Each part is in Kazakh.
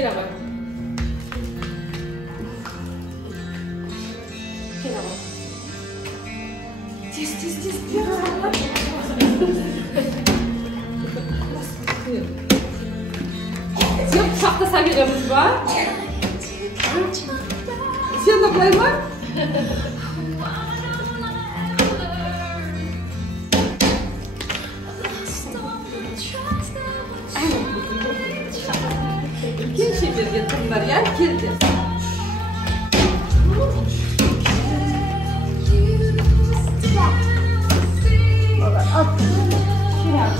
Kela bak. Kela bak. Tez. Sen kucaklasa beremiz ba? Sen de bulay mı? Kim şekerge tırlar ya? Keldi.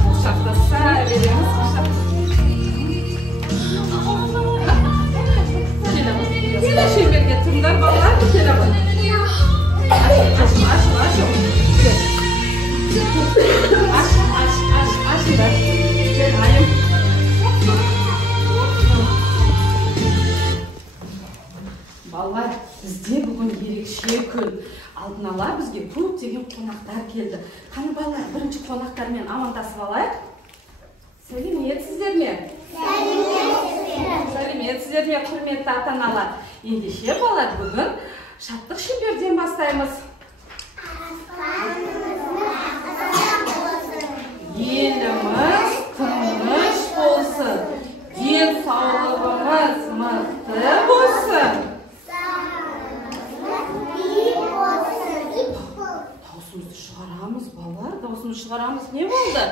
Kucaklasa beremiz. Kela şekerge tırlar vallahi kela bak. Aç. Gel ayım. Балалар, бізде бүгін ерекше күн. Алдын ала бізге көптеген қонақтар келді. Қане балалар, бірінші қонақтармен амандасып алайық. Сәлеметсіздер ме? Сәлеметсіздер ме, құрметті ата-аналар. Ендеше балалар, бүгін шаттық шеңберден бастаймыз. Еліміз тыныш болсын, денсаулығымыз мықты болсын. Даусымызды шығарамыз, балалар, даусымызды шығарамыз. Не болды?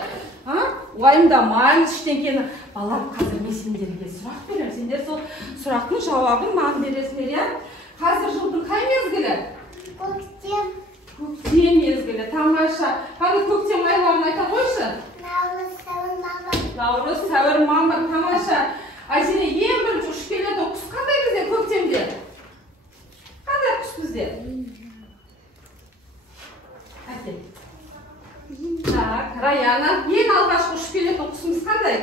Уайымдамаңыз ештеңкені. Балалар, қазір мен сендерге сұрақ беремін. Сендер сол сұрақтың жауабын маған бересіңдер, иә? Қазір жылдың қай мезгілі? Көктем. Көктем мезгілі, тамаша. Қане көктем айларын айта қойшы? Наурыз, сәуір, мамыр, тамаша. Айсене, ең бірінші ұшып келеді құс қандай бізде көктемде? Қандай құс бізде? Әкел. Так, Раяна, ең алғашқы ұшып келетін құсымыз қандай?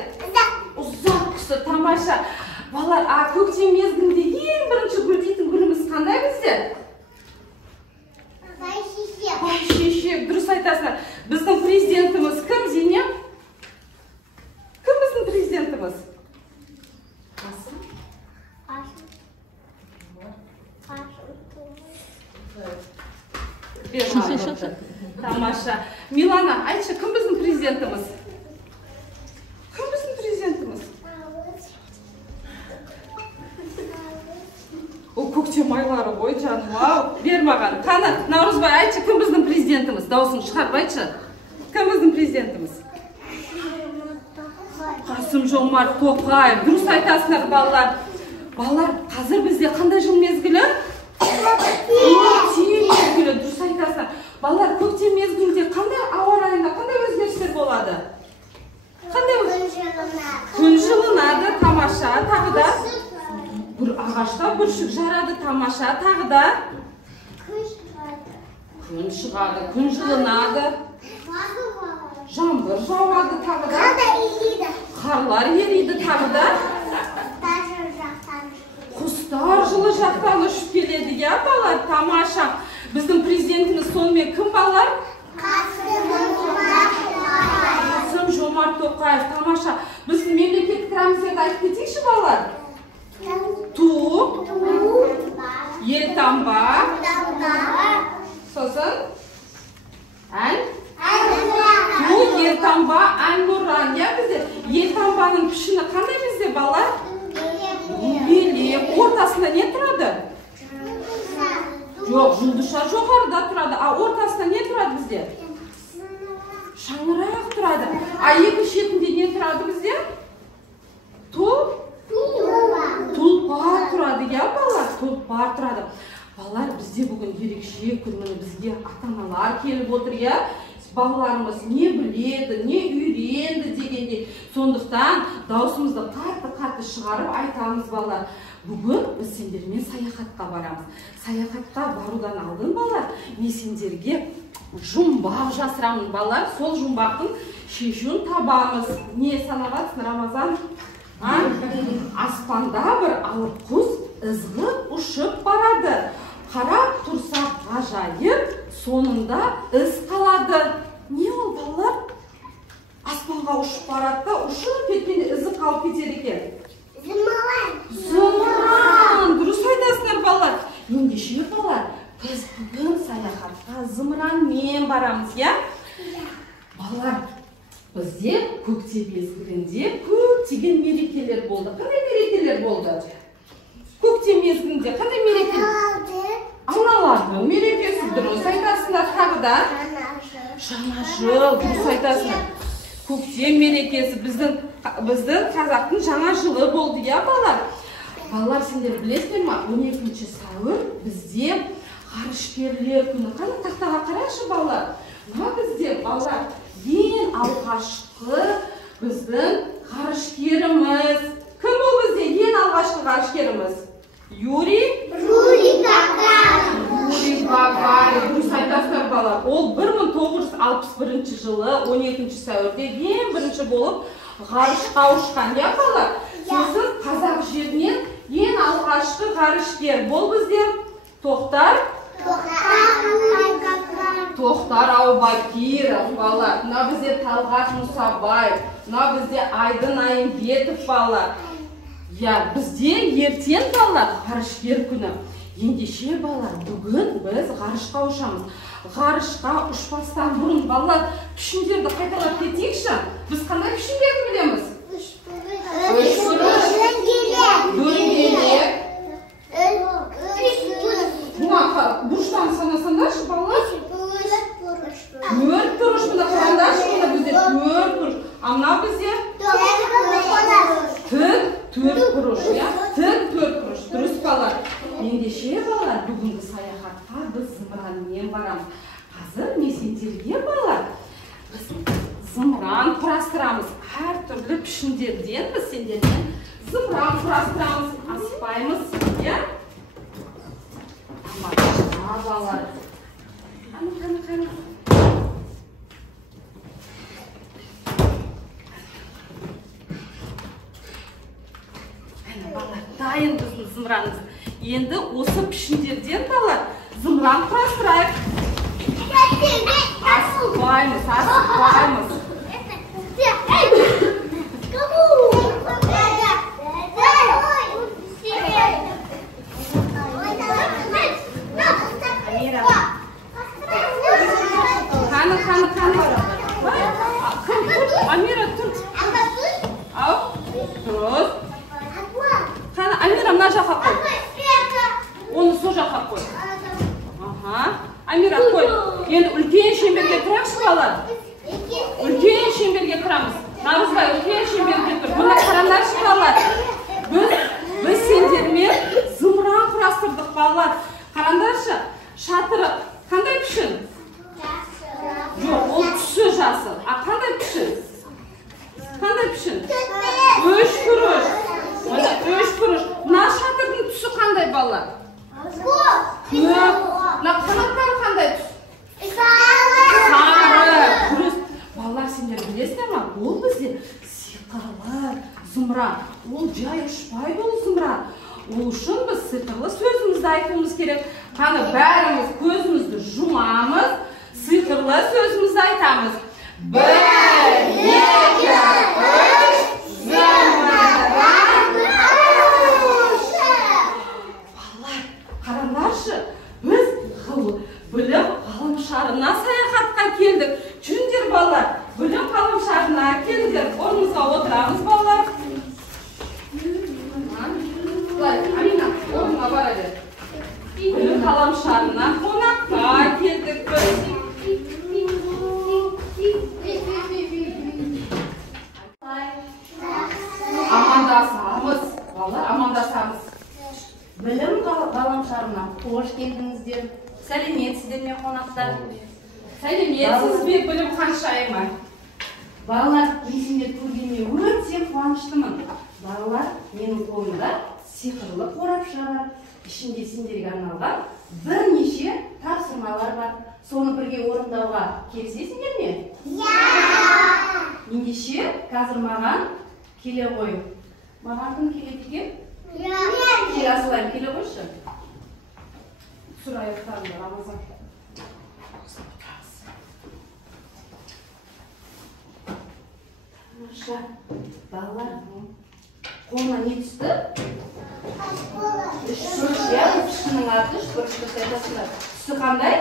Ұзақ құсы, тамаша. Балалар, көктем мезгілінде ең бірінші гүлдейтін гүліміз қандай бізде? Бәйшешек, дұрыс айтасыңдар. Біздің президентіміз кім, Зене? Кім біздің президентіміз? Тамаша. Милана, айтшы, кім біздің президентіміз? Кім біздің президентіміз? Ол көктем айлары ғой, жаным, ау, бер маған. Қаны, Наурызбай, айтшы, кім біздің президентіміз? Дауысын шығарып айтшы. Кім біздің президентіміз? Қасым-Жомарт Тоқаев. Дұрыс айтасыңдар, балалар. Балалар, қазір бізде қандай жыл мезгілі? Көктем мезгілі, дұрыс айтасыңдар. Балалар, көктем мезгілінде қандай ауа райында қандай өзгерістер болады? Қандай өзгерістер? Күн жылынады, тамаша, тағы да бір ағашта бүршік жарады, тамаша, тағы да күн шығады, күн жылынады, жаңбыр жауады, тағы да қарлар ериді, тағы да құстар жылы жақтан ұшып келеді, иә, балалар, тамаша. Біздің президентіміз сонымен кім, балалар? Қасым-Жомарт Тоқаев, тамаша. Біздің мемлекеттік рәміздерді айтып кетейікші, балалар? Ту, елтаңба, сосын ән, ту, елтаңба, әнұран, иә бізде? Елтаңбаның пішіні қандай бізде, балалар? Белек, ортасында не тұрады? Жоқ, жұлдызша жоғарыда тұрады. Ортасында не тұрады бізде? Шаңырақ тұрады. Екі шетінде не тұрады бізде? Тұлпар тұрады, иә, балалар? Тұлпар тұрады. Балалар, бізде бүгін ерекше күн, бізге ата-аналар келіп отыр, иә? Балаларымыз не біледі, не үйренді дегенде. Сондықтан даусымызды қатты шығарып айтамыз, балалар. Бүгін біз сендермен саяхатқа барамыз. Саяхатқа барудан алдын, балалар, мен сендерге жұмбақ жасырамын, балалар. Сол жұмбақтың шешуін табамыз. Не санаватсың, Рамазан? Аспанда бір алып құс ызғып ұшып барады. Қарап тұрсақ ғажайып, сонында із қалады. Не ол, балалар? Аспанға ұшып барады да, ұшып кеткенде ізі қалып кетер екен. ендеше балалар, біз бүгін саяхатқа зымыранмен барамыз, я? Балалар, бізде көктем мезгілінде көптеген мерекелер болды. Қандай мерекелер болды? Көктем мезгілінде қандай мерекелер? Аналардың мерекесі, дұрыс айтасыңдар, тағы да? Жаңа жыл, дұрыс айтасыңдар. Көктем мерекесі біздің қазақтың жаңа жылы болды, я балалар? Балалар, сендер білесіңдер ма? 12 сәуір бізде ғарышкерлер күні. Қане тақтаға қарашы балалар. Мына бізде балалар ең алғашқы біздің ғарышкеріміз. Кім ол бізде ең алғашқы ғарышкеріміз? Юрий Гагарин. Дұрыс айтасыздар балалар. Ол 1961 жылы 12 сәуірде ең бірінші болып ғарышқа ұшқан, я балалар? Сосын қазақ жерінен ең алғашқы ғарышкер бол бізде Тоқтар Аубакиров балалар. Мына бізде Талғат Мұсабаев, мына бізде Айдын Айымбетов балалар. Я, бізде ертең балалар ғарышкер күні. Ендеше балалар, бүгін біз ғарышқа ұшамыз. Ғарышқа ұшпастан бұрын балалар пішіндерді қайталап кетейікші. Біз қандай пішіндерді білеміз? Дөңгелек. Бұрыштан санасаңдаршы балалар? Төрт бұрыш, мына қараңдаршы, мына бізде төрт бұрыш. А мына бізде? Төрт бұрыш, я? Төрт бұрыш, дұрыс балалар. Ендеше балалар, бүгінгі саяхатқа біз зымыранмен барамыз. Қазір мен сендерге балалар, біз зымыран құрастырамыз. Әр түрлі пішіндерден біз сендермен зымыран құрастырамыз. Аспаймыз, я? Амашқа балалар. Қаны. Дайын біздің зымыранымыз. Енді осы пішіндерден балалар зымыран құрастырайық. Асықпаймыз. Амира, тұр. Ау, тұрыз. Амира, мына жаққа қой. Оны сол жаққа қой. Амира, қой. Енді үлкен шеңберге тұрақшы балалар. Үлкен шеңберге тұрамыз. Наурызбай, үлкен шеңберге тұр. Бұны қараңдаршы балалар. Біз сендермен зымыран құрастырдық балалар. Қараңдаршы, шатыры қандай пішін? Жоқ, ол түсі жасыл. А қандай пішін? Қандай пішін? Үш бұрыш. Үш бұрыш. Мына шатырдың түсі қандай балалар? Мына қанаттары қандай түс? Сары. Дұрыс. Балалар, сендер білесіңдер ма? Ол бізде сиқырлы зымыран. Ол жай ұшпайды ол зымыран. Ол үшін біз сиқырлы сөзімізді айтуымыз керек. Қаны бәріміз көзімізді жұмамыз, сиқырлы сөзімізді айтамыз. 1, 2, 3, зымыран ұш! Балалар, қараңдаршы, біз білім ғаламшарына саяхатқа келдік. Жүріңдер балалар, білім ғаламшарына келдіңдер. Орнымызға отырамыз балалар. Амина, орныңа бара бер. Білім ғаламшарына қонаққа келдік біз. Амандасамыз, балалар, амандасамыз. Білім ғаламшарына қош келдіңіздер. Сәлеметсіздер ме қонақтар? Сәлеметсіз бе білім ханшайымы? Балалар, сендер көргеніме өте қуаныштымын. Балалар, менің қолымда сиқырлы қорапша бар. Ішінде сендерге арналған бірнеше тапсырмалар бар. Соны бірге орындауға келісесіңдер ме? Ендеше қазір маған келе қой. Маған кім келеді екен? Келе асылайым, келе қойшы. Сұр аяқтарымды Рамазан. Балалар, қолына не түсті? Үш бұрыш, Қашының аты дұрыс айтасыңдар. Түсі қандай?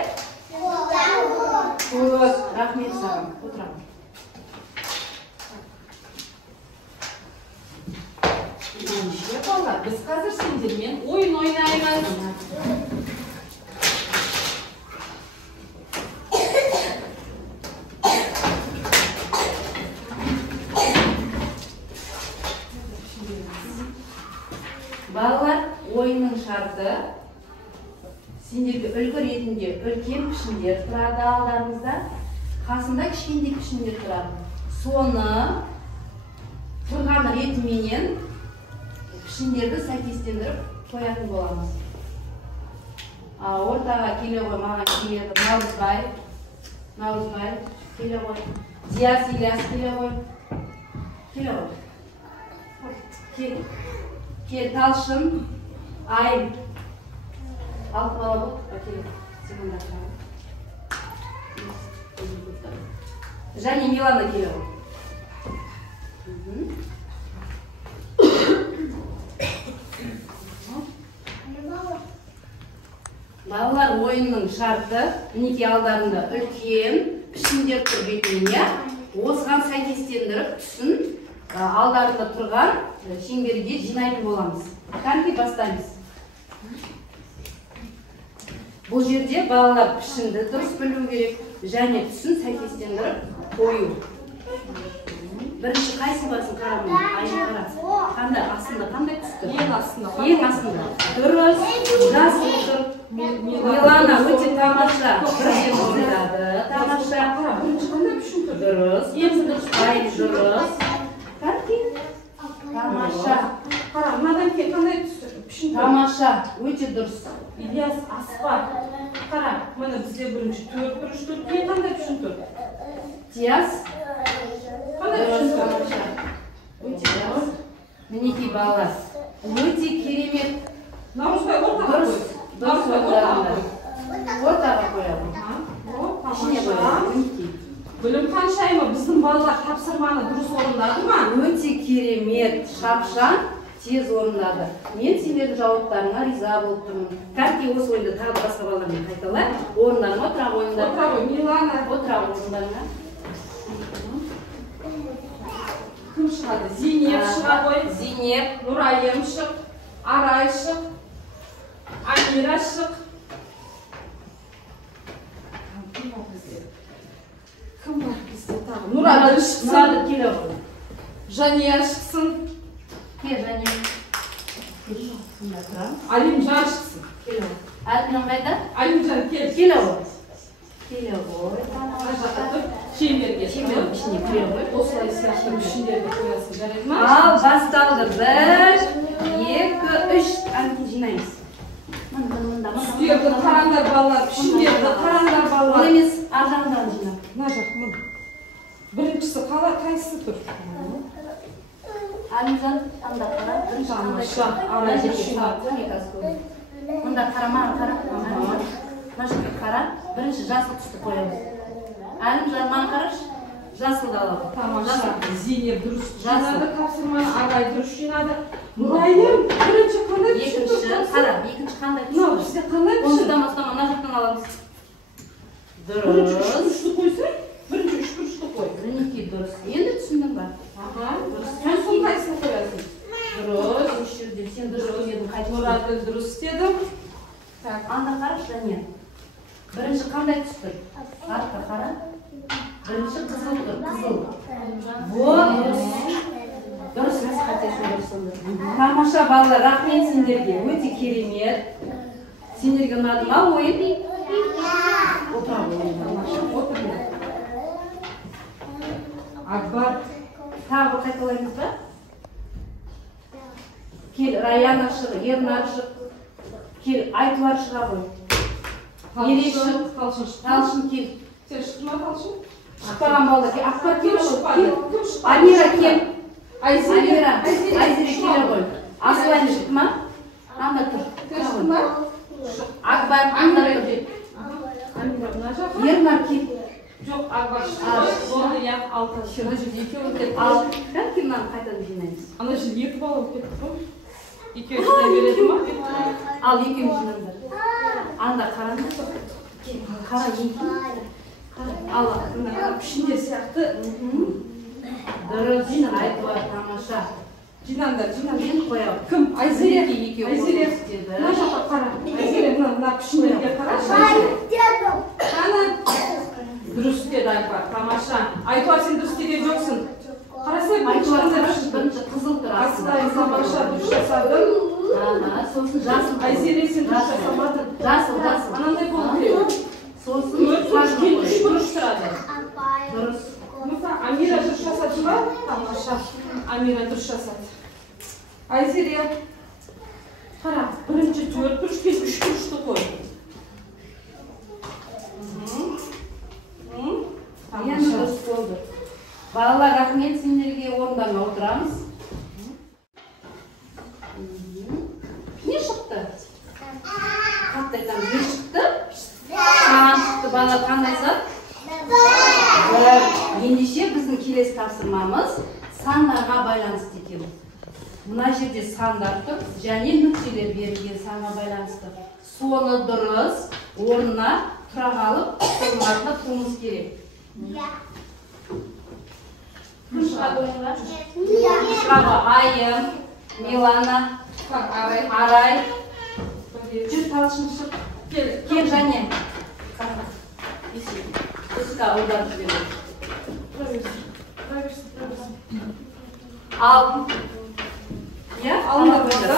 Көз. Рахмет саған. Отырамын. Ендеше балалар, біз қазір сендермен ойын ойнаймыз. Балалар, ойынның шарты сендерге үлгі ретінде үлкен пішіндер тұрады алдарыңызда, қасында кішкентай пішіндер тұрады. Соны тұрған ретіменен пішіндерді сәйкестендіріп қоятын боламыз. Ортаға келе ғой, маған келеді Наурызбай, келе ғой. Диас, Ильяс келе ғой. Келе ғой. Кел, Талшын, Айым. Алты бала болды, әкелі. Сенімді ақшаға. Және Милана келе ғой. Балалар, ойынның шарты, мінеке алдарында үлкен пішіндер тұр бетіне, осыған сәйкестендіріп түсін алдарында тұрған шеңберге жинайтын боламыз. Қанды бастаймыз. Бұл жерде балалар пішінді дұрыс білу керек, және түсін сәйкестендіріп қою. Бірінші қайсы басын қарамын? Айын қара. Қандай астында, қандай түсті? Ең астында. Ең астында. Дұрыс, жасыл тұр. Милана өте тамаша. Бірден ойнады. Тамаша. Бірінші қандай пішін тұр? Дұрыс. Ең дұрыс. Айын дұрыс. Тамаша. Қара, мынадан кейін қандай пішін тұр? Тамаша. Өте дұрыс. Ильяс, Аспар. Қара, мына бізде бірінші төрт, кейін қандай пішін тұр? Диас. Қандай пішін тұр? Тамаша. Өте дұрыс. Мінекей балалар. Өте керемет. Наурызбай ортаға қой. Наурызбай ортаға қой. Ортаға қоямын. Ішіне қоямын. Білім қаншайма біздің балалар тапсырманы дұрыс орындады ма? Өте керемет, шапшаң, тез орындады. Мен сендердің жауаптарыңа риза болып тұрмын. Кәнекей осы ойынды тағы басқа балалармен қайталай. Орындарыңа отыра ойындар. Отыра ғой, Милана. Отыра орындарыңа. Кім шығады? Зейнеп шыға ғой. Зейнеп. Нұрайым шық. Арай шық. Амира шық. Кім бар бізде тағы? Нұрады шықсын. Нұрады келе ғой. Жания шықсын. Кел, Жания. Сонда тұрам. Алимжан шықсын. Келе ғой. Әлімжан қайда? Алимжан кел. Келе ғой. Келе ғой. Ана жақта тұр. Шеңберге. Шеңбер ішіне кіре ғой. Осылай сияқты пішіндерді қоясың, жарайды ма? Ал, басталды. 1, 2, 3. Әнке жинаймыз. Түстерді қараңдар балалар, пішіндерді қараңдар балалар. Ол емес, аржағындағы жинап. Мына жақ, мұн. Біріншісі қайсысы тұр? Әлімжан, анда қара. Тамаша, Арай жинап. Мұнда қара, маған қара. Мына жаққа қара. Бірінші жасыл түсті қоямыз. Әлімжан, маған қарашы. Жасылды алады. Тамаша, Зейнеп дұрыс жинады тапсырманы, Арай дұрыс жинады. Нұрайым, бірінші қандай пішін тұр? Екінші қара, екінші қандай пішін? Мынау бізде қандай пішін? Осыдан бастама, мына жақтан аламыз. Бірінші Дұрыс. үшбұрышты қойсай, бірінші үшбұрышты қой. Мінекей дұрыс. Енді түсіндің ба? Дұрыс. Сен сол қайсыны қоясың? Дұрыс. Осы жерде сен дұрыс қойдың, қайтып Нұрады дұрыс істедім. анда қарашы, Жания. Бірінші қандай түсті? Артқа қара. Бірінші қызыл тұр, қызыл. Вот, дұрыс. Дұрыс, қатесің дұрыс. Тамаша балалар, рахмет сендерге. Өте керемет. Сендерге ұнады ма ойын? Отыра ойын. Тамаша, отыр. Акбар. Тағы қайталаймыз ба? Кел, Раяна шық, Ернар шық. Кел, Айтуар шыға ғой. Талшын шық. Талшын кел. Сен шықты ма Талшын? Шықпаған балда. Ақпар кел ғой. Кім шықпады? Амира кел. Айзира. Айзира келе ғой. Асылайын шықты ма? Анда тұр. Сен шықтың ба? Акбар, анда тұр. Амира мына жаққа. Ернар кел. Жоқ, Акбар шықты. Болды, я алты. Мына жерде екеуі кетті. Ал, кімнан қайтадан жинаймыз? Ана жерде екі бала болып кетті ғой. Екеуі жинай береді ма? Ал, екеуі жинаңдар. анда қараңыз. Қара екен. Ал, пішіндер сияқты. Дұрыс, айтуар, тамаша. Жинаңдар. Мен қоям. Кім? Айзере. Айзере. Мына жаққа қара. Айзере, мына пішіндерге қарашы. Қана. Дұрыс деді Айтуар, тамаша. Айтуар, сен дұрыс деген жоқсың. Қарасай, бірінші қызыл тұр. Асылай, тамаша дұрыс жасадың. Сосын жасыл. Айзере, сен дұрыс жасамадың. Жасыл. Анандай болу керек. Сосын үш бұрыш тұрады. дұрыс. Амира дұрыс жасады ба? Тамаша. Амира дұрыс жасады. Айзере, қара, бірінші 4 бұрыш, 3 бұрышты қой. Енді дұрыс болды. Балалар, рахмет, сендерге орындарына отырамыз. Не шықты? Қатты айтамыз, не шықты? Қан шықты, балалар қандай зат? Ендеше біздің келесі тапсырмамыз сандарға байланысты екен. Мына жерде сандар тұр, және нүктелер берілген санға байланысты. Соны дұрыс орнына тұра қалып, соның артына тұруымыз керек. Шырағы Айым, Милана, Арай. Жүр талшын шық. Кел және. Үсіка ұлдар жүреді. Ал. Я? Алында бойындар.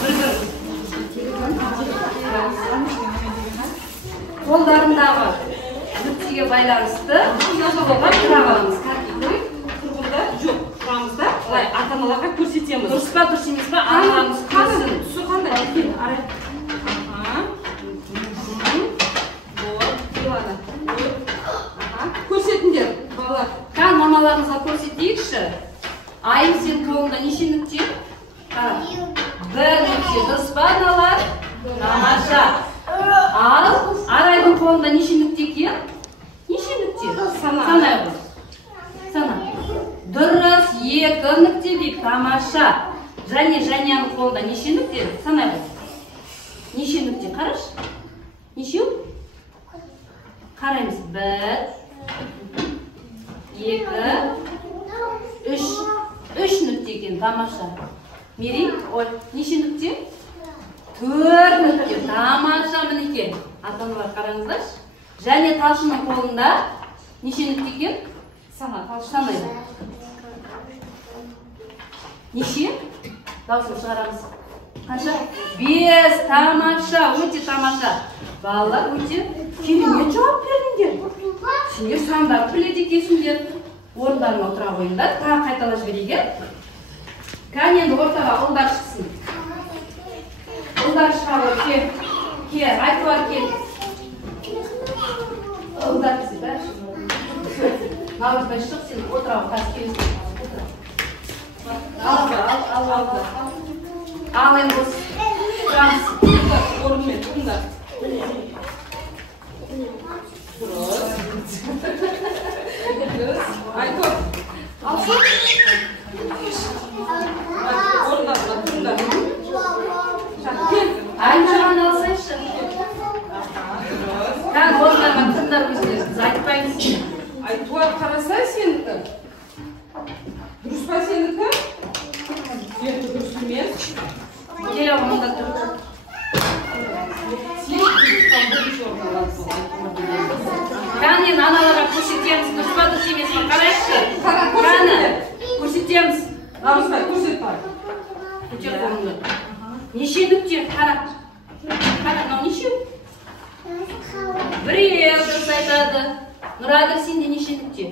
Бір-бір. Қолдарындағы нүктеге байланысты жолға тұра қаламыз. Тұрғында жоқ, құрамызда былай ата-аналарға көрсетеміз. Дұрыс па, дұрыс емес па? Ағамыз көрсін. Түсі қандай? Арай. Көрсетіңдер, балалар. Қан мамаларымызға көрсетейікші. Айым сен қолында неше нүкте? Бір нүкте. Дұрыс па, аналар? Тамаша. Ал Арайдың қолында неше нүкте екен? Неше нүкте? Санай ғой. Сана. Дұрыс, 2 нүкте бек. Тамаша. Және Жанияның қолында неше нүкте? Санай ғой. Неше нүкте? Қараш. Нешеу? Қараймыз. 1, 2, 3 нүкте екен. Тамаша. Мерей, ой, неше нүкте? 4 нүкте. Тамаша мінеке. Ата-аналар қараңыздаршы. Және Талшынның қолында неше нүкте екен? Санайды. Неше? Дауысын шығарамыз. Қанша? 5. Тамаша. Өте тамаша. Балалар өте керемет жауап бердіңдер. Сендер сандарды біледі екенсіңдер. Орындарына отыра қойыңдар. Тағы қайталап жіберейік. Кәне енді ортаға ұлдар шықсын. Ұлдар шығады. Кел. Айтуар кел. Ұлдар бізі бәрі шығады. Наурызбай шық, сен отырауы қазір келесің. Ал енді осы. Тұрамыз. Орынмен тұрыңдар. Айтуар. Алсын. Орындарына тұрыңдар. Кел. Айтуараны алсайшы. Кән орындарға тұрыңдар өзіңіз. Айтпаймыз. Айтуар, қараса сенікі. Дұрыс па сенікі? Сенікі дұрыс емес. Кел ауында тұр. Кән енді аналарға көрсетеміз. Дұрыс па, дұрыс емес па? Қарайшы. Қаны. Көрсетеміз. Наурызбай, көрсет бар. Көтер қолыңды. Неше нүкте? Қара. Қара, мынау нешеу? 1 дұрыс айтады. Нұрадыр, сенде неше нүкте?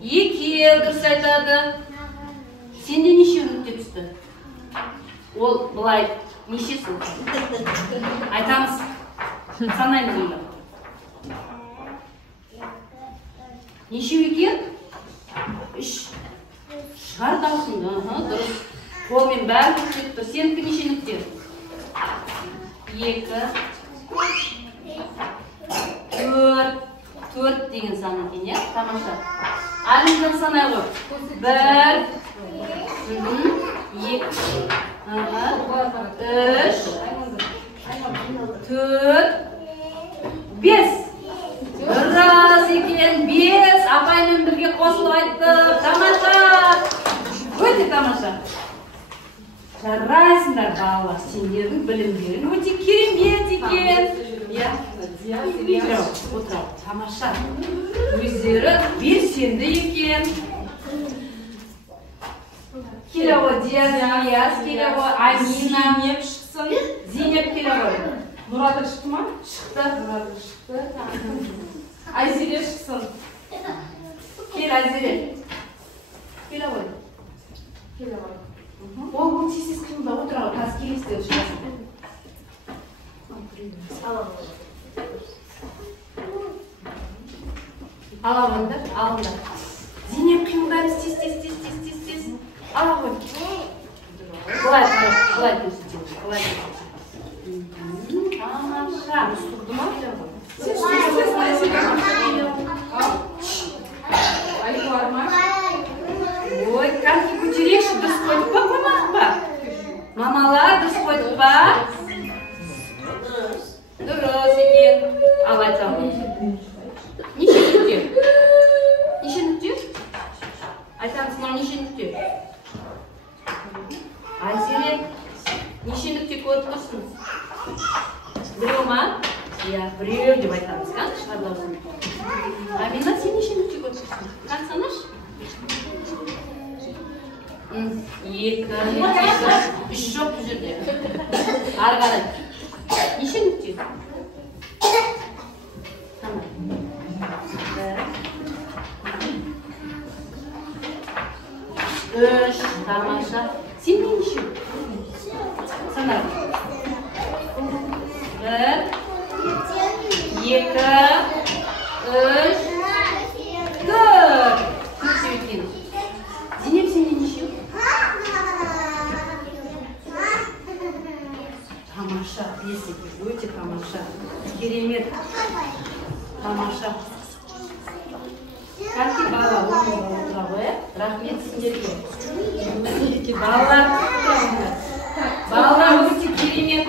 2 дұрыс айтады. Сенде неше нүкте түсті? Ол былай неше сол? Айтамыз. Санаймыз онда. Неше екен? 3. Шығар даусыңды. Дұрыс. Қолмен бәрі көрсетіп тұр. Сенікі неше нүкте? 2, 4 деген сан екен, иә? Тамаша. Алимжан санай ғой. 1, 2, 3, 4, 5. Dürüst eкен, 5. Apayмен birге қосылып айттық. Тамаша. Өте тамаша. Жарайсыңдар балалар, сендердің білімдерің өте керемет екен. Иә, отырау, тамаша. Өздері белсенді екен. Келево, Диас, келево, Амина. Зейнеп шықсын. Зейнеп келево. Нұрады шықты ма? Шықты. Нұрады шықты. Айзере шықсын. Кел, Айзере. Келево. Келево. Ол тез қимылда отырау, таз келестен шығасың. Алавандар, алыңдар. Зейнеп қимылдаймыз, тез. Ала ғой. Былай көрсетеміз, былай көрсетеміз. Тамаша. Тұрды ма? Айтуар ма? Ой, қанки көтерекші, дұрыс қойдық па, қоймақ па? Мамалар, дұрыс қойдық па? Дұрыс екен. Ал айтам. Неше нүкте? Неше нүкте? Айтамыз, мына неше нүкте? Айзере, неше нүкте көріп тұрсың? Біреу ма? Иә, біреу деп айтамыз, қан? Шығар даусын. Амина, сен неше нүкте көріп тұрсың? Қан санаш? 2, 3 жоқ бұл жерде. Ары қарай. Неше нүкте? Үш, тамаша. Сен не неше? Санар. 1, 2, 3, 4. Күрсе екен. Зейнеп, сен не неше? Тамаша, 5 екен. Өте тамаша. Керемет. Тамаша. Қанки бала отырауы, рахмет сендерге. Балалар өте керемет.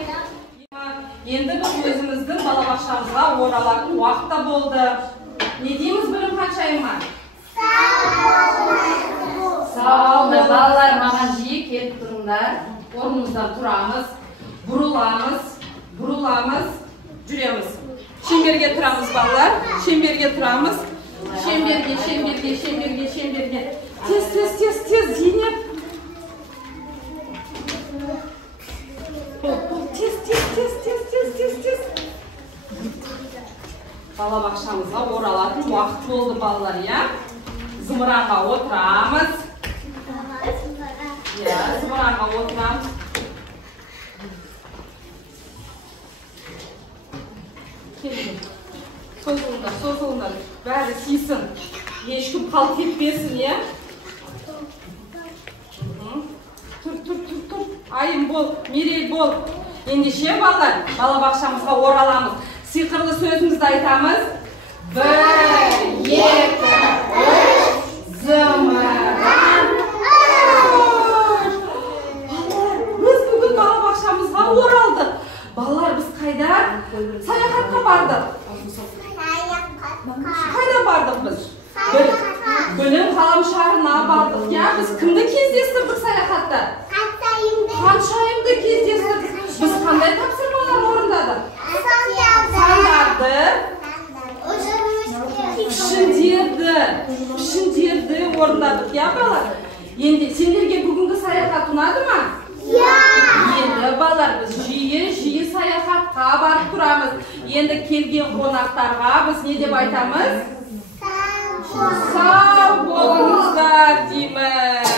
Енді біз өзіміздің балабақшамызға оралатын уақытта болды. Не дейміз білім ханшайымға? Сау, балалар маған жиі келіп тұрыңдар. Орнымыздан тұрамыз, бұрыламыз, жүреміз. Шеңберге тұрамыз балалар, шеңберге тұрамыз. Шеңберге. Тез, Зейнеп. Тез. Балабақшамызға оралатын уақыт болды балалар, иә? Зымыранға отырамыз. Иә, зымыранға отырамыз. Созылыңдар, бәрі сүйсін. Ешкім қалт етпесін, е? Тұр. Айым бол, мерей бол. Ендеше балалар, балабақшамызға ораламыз. Сиқырлы сөзімізді айтамыз. 1, 2, 3, зымыран. Біз бүгін балабақшамызға оралдық. Балалар, біз қайда? Саяхатқа бардық. Қайда бардық біз? Білім ғаламшарына бардық. Я, біз кімді кездестірдік саяхатта? Ханшайымды кездестірдік. Біз қандай тапсырмалар орындадық? Сандарды, пішіндерді орындадық. Я, балалар? Енді сендерге бүгінгі саяхат ұнады ма? Енді балалар, біз жиі саяхатқа барып тұрамыз. Енді келген қонақтарға біз не деп айтамыз? Сау болыңыздар дейміз.